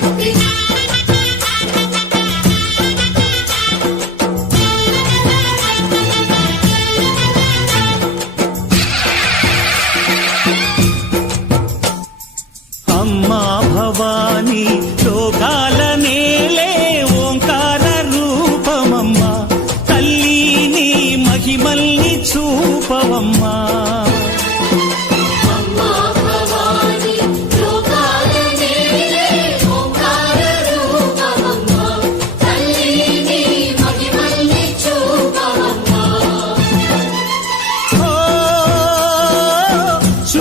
Gracias.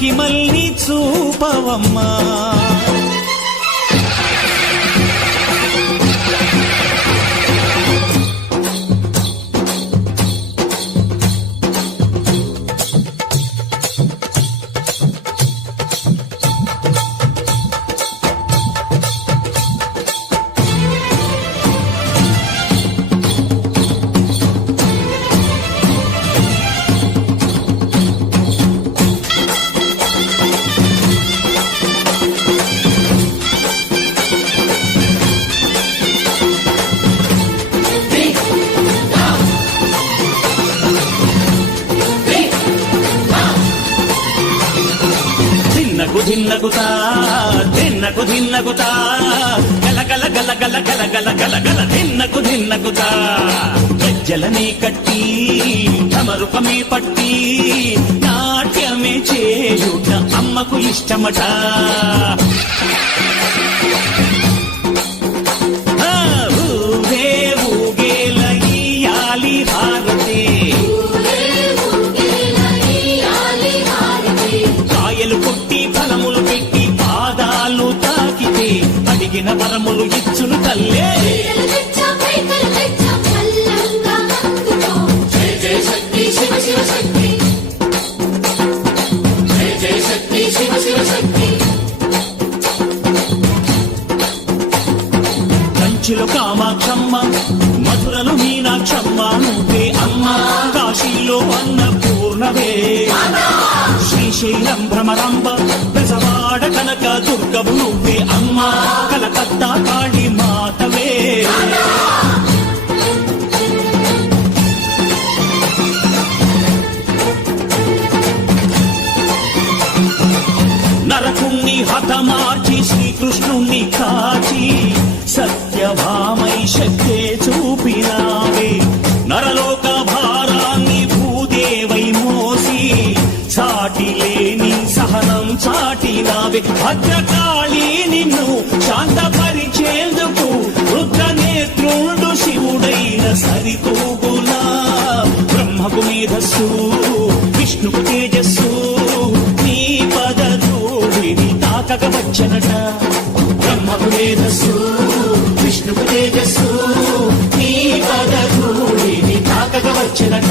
మహిమల్ని చూపవమ్మా. దిన్నకు దిన్నకుతా దిన్నకు దిన్నకుతా గల గల గలగల గలగల దిన్నకు దిన్నకుతా గజ్జలనే కట్టి తమరుపమే పట్టి నాట్యమే చేయుట అమ్మకు ఇష్టమట. వరములు ఇచ్చును తల్లే. కంచిలో కామాక్షమ్మ మధురలు మీనాక్షమ్మ నువ్వే అమ్మ. కాశీలో అన్నపూర్ణవే. శ్రీశైలం భ్రమరాంబ ఆడ కనక దుర్గవు నువ్వే అమ్మా. కలకత్తా కాళీ మాతవే. భద్రకాళి నిన్ను శాంతపరిచేందుకు రుద్ర నేత్రుండు శివుడైన సరితూగునా. బ్రహ్మకు మేధస్సు విష్ణుకు తేజస్సు నీ పదధూళిని తాకక వచ్చనట బ్రహ్మకు మేధస్సు విష్ణుకు తేజస్సు నీ పదధూళిని తాకక తాకక వచ్చనట